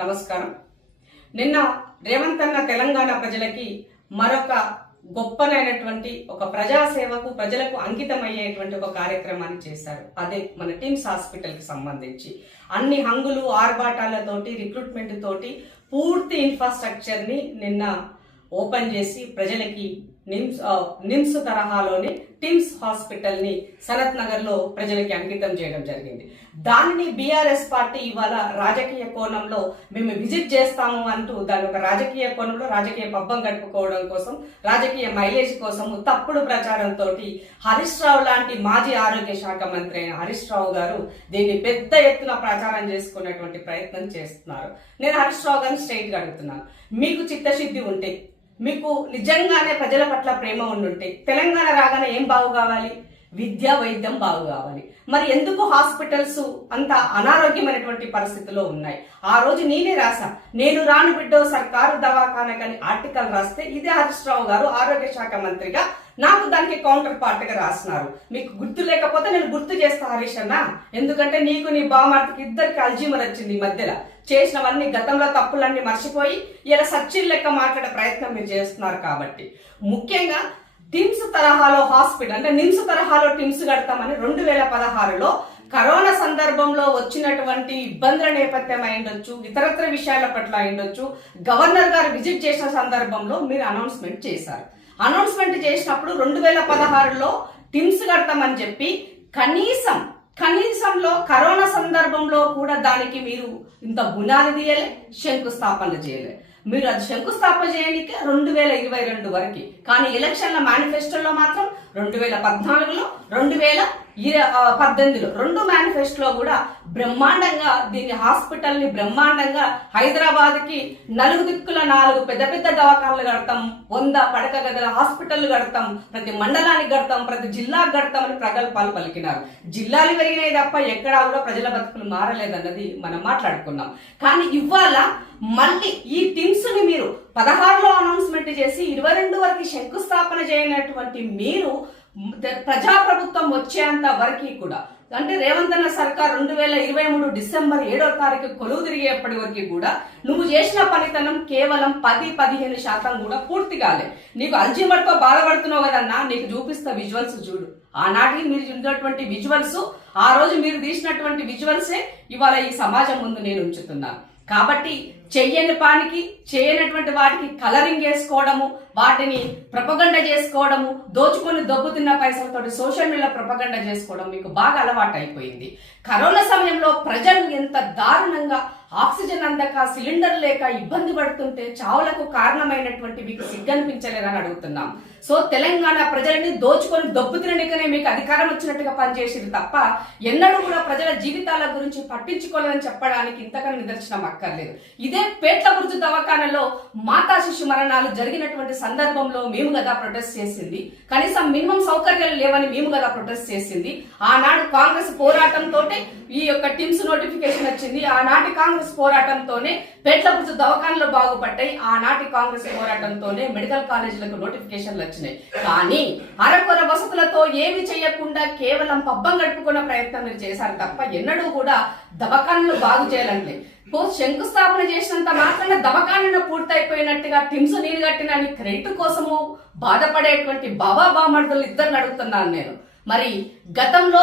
నమస్కారం. నిన్న రేవంత్ అన్న తెలంగాణ ప్రజలకి మరొక గొప్పనైనటువంటి ఒక ప్రజాసేవకు ప్రజలకు అంకితమయ్యేటువంటి ఒక కార్యక్రమాన్ని చేశారు. అదే మన టిమ్స్ హాస్పిటల్ కి సంబంధించి అన్ని హంగులు ఆర్భాటాలతోటి రిక్రూట్మెంట్ తోటి పూర్తి ఇన్ఫ్రాస్ట్రక్చర్ ని నిన్న ఓపెన్ చేసి ప్రజలకి నిమ్స్ తరహాలోని టిమ్స్ హాస్పిటల్ ని సనత్ నగర్ లో ప్రజలకి అంకితం చేయడం జరిగింది. దానిని బీఆర్ఎస్ పార్టీ ఇవాళ రాజకీయ కోణంలో మేము విజిట్ చేస్తాము అంటూ దాని ఒక రాజకీయ కోణంలో రాజకీయ పబ్బం గడుపుకోవడం కోసం, రాజకీయ మైలేజ్ కోసం తప్పుడు ప్రచారంతో హరీష్ రావు లాంటి మాజీ ఆరోగ్య శాఖ మంత్రి అయిన హరీష్ రావు గారు దీన్ని పెద్ద ఎత్తున ప్రచారం చేసుకునేటువంటి ప్రయత్నం చేస్తున్నారు. నేను హరీష్ రావు గారిని స్ట్రైట్ గా అడుగుతున్నాను, మీకు చిత్తశుద్ధి ఉంటే, మీకు నిజంగానే ప్రజల పట్ల ప్రేమ ఉండుంటే తెలంగాణ రాగానే ఏం బాగు కావాలి? విద్య వైద్యం బాగు కావాలి. మరి ఎందుకు హాస్పిటల్స్ అంత అనారోగ్యమైనటువంటి పరిస్థితిలో ఉన్నాయి? ఆ రోజు నేనే రాసా, నేను రాను బిడ్డో సర్కారు దవాఖానకని ఆర్టికల్ రాస్తే ఇదే హరీష్ రావు గారు ఆరోగ్య శాఖ మంత్రిగా నాకు దానికి కౌంటర్ పార్ట్ గా రాస్తున్నారు. మీకు గుర్తు లేకపోతే నేను గుర్తు చేస్తా హరీష్ అన్న, ఎందుకంటే నీకు నీ బామార్తికి ఇద్దరికి అల్జీమర్ వచ్చింది. ఈ మధ్యలో చేసినవన్నీ గతంలో తప్పులన్నీ మర్చిపోయి ఇలా సచ్చిల్ లెక్క మాట్లాడే ప్రయత్నం మీరు చేస్తున్నారు. కాబట్టి ముఖ్యంగా టిమ్స్ తరహాలో హాస్పిటల్ అంటే నిమ్స్ తరహాలో టిమ్స్ కడతామని 2016లో కరోనా సందర్భంలో వచ్చినటువంటి ఇబ్బందుల నేపథ్యం అయిండొచ్చు, ఇతరత్ర విషయాల పట్ల అయిండొచ్చు, గవర్నర్ గారు విజిట్ చేసిన సందర్భంలో మీరు అనౌన్స్మెంట్ చేశారు. అనౌన్స్మెంట్ చేసినప్పుడు 2016లో టిమ్స్ కడతామని చెప్పి కనీసంలో కరోనా సందర్భంలో కూడా దానికి మీరు ఇంత బునాది తీయలే, శంకుస్థాపన చేయలే. మీరు అది శంకుస్థాపన చేయడానికి 2022 వరకు, కానీ ఎలక్షన్ల మేనిఫెస్టోలో మాత్రం 2014లో 2018లో 2 మేనిఫెస్టోలో కూడా బ్రహ్మాండంగా దీన్ని హాస్పిటల్ ని బ్రహ్మాండంగా హైదరాబాద్ కి 4 దిక్కుల 4 పెద్ద పెద్ద దవాఖానలు కడతాం, 100 పడక గదుల హాస్పిటల్ కడతాం, ప్రతి మండలానికి కడతాం, ప్రతి జిల్లాకు కడతాం అని ప్రగల్భాలు పలికినారు. జిల్లాలు పెరిగినాయి తప్ప ఎక్కడా కూడా ప్రజల బతుకులు మారలేదన్నది మనం మాట్లాడుకున్నాం. కానీ ఇవాళ మళ్ళీ ఈ టిమ్స్ ని మీరు 16లో అనౌన్స్మెంట్ చేసి 22 వరకు శంకుస్థాపన చేయనటువంటి మీరు ప్రజాప్రభుత్వం వచ్చేంత వరకు కూడా, అంటే రేవంత్ అన్న సర్కార్ 2023 డిసెంబర్ 7వ తారీఖు కొలువు తిరిగేప్పటి వరకు కూడా నువ్వు చేసిన పనితనం కేవలం 10-15% కూడా పూర్తి కాలే. నీకు అల్జీమర్ తో బాధపడుతున్నావు కదన్నా, నీకు చూపిస్తా విజువల్స్ చూడు. ఆనాటికి మీరు చూసినటువంటి విజువల్స్, ఆ రోజు మీరు తీసినటువంటి విజువల్సే ఇవాళ ఈ సమాజం ముందు నేను ఉంచుతున్నాను. కాబట్టి చెయ్యని పానికి చేయనటువంటి వాటికి కలరింగ్ చేసుకోవడము, వాటిని ప్రపగండ చేసుకోవడము, దోచుకొని దొబ్బుతున్న పైసలతోటి సోషల్ మీడియా ప్రపగండ చేసుకోవడం మీకు బాగా అలవాటు అయిపోయింది. కరోనా సమయంలో ప్రజలు ఎంత దారుణంగా ఆక్సిజన్ అందక, సిలిండర్ లేక ఇబ్బంది పడుతుంటే చావులకు కారణమైనటువంటి మీకు సిగ్గనిపించలేదని అడుగుతున్నాం. సో తెలంగాణ ప్రజలని దోచుకొని దొబ్బుతిననికనే మీకు అధికారం వచ్చినట్టుగా పనిచేసేది తప్ప ఎన్నడూ కూడా ప్రజల జీవితాల గురించి పట్టించుకోలేదని చెప్పడానికి ఇంతకన్నా నిదర్శనం అక్కర్లేదు. ఇదే పేట్ల బుర్జు దవాఖానలో మాతా శిశు మరణాలు జరిగినటువంటి సందర్భంలో మేము కదా ప్రొటెస్ట్ చేసింది, కనీసం మినిమం సౌకర్యాలు లేవని మేము కదా ప్రొటెస్ట్ చేసింది. ఆనాడు కాంగ్రెస్ పోరాటంతో ఈ యొక్క టిమ్స్ నోటిఫికేషన్ వచ్చింది. ఆనాటి కాంగ్రెస్ పోరాటంతోనే పేట్ల బుర్జు దవాఖానలు బాగుపడ్డాయి. ఆనాటి కాంగ్రెస్ పోరాటంతోనే మెడికల్ కాలేజీలకు నోటిఫికేషన్లు వచ్చినాయి. కానీ అరకొర వసతులతో ఏమి చేయకుండా కేవలం పబ్బం గడుపుకున్న ప్రయత్నం మీరు చేశారు తప్ప ఎన్నడూ కూడా దవాఖానలు బాగు చేయాలంటే శంకుస్థాపన చేసినంత మాత్రాన దవాఖానలు పూర్తయిపోయినట్టుగా టిమ్స్ నీరు కట్టిన క్రెడిట్ కోసము బాధపడేటువంటి బాబా బామర్దులు ఇద్దరిని అడుగుతున్నాను నేను. మరి గతంలో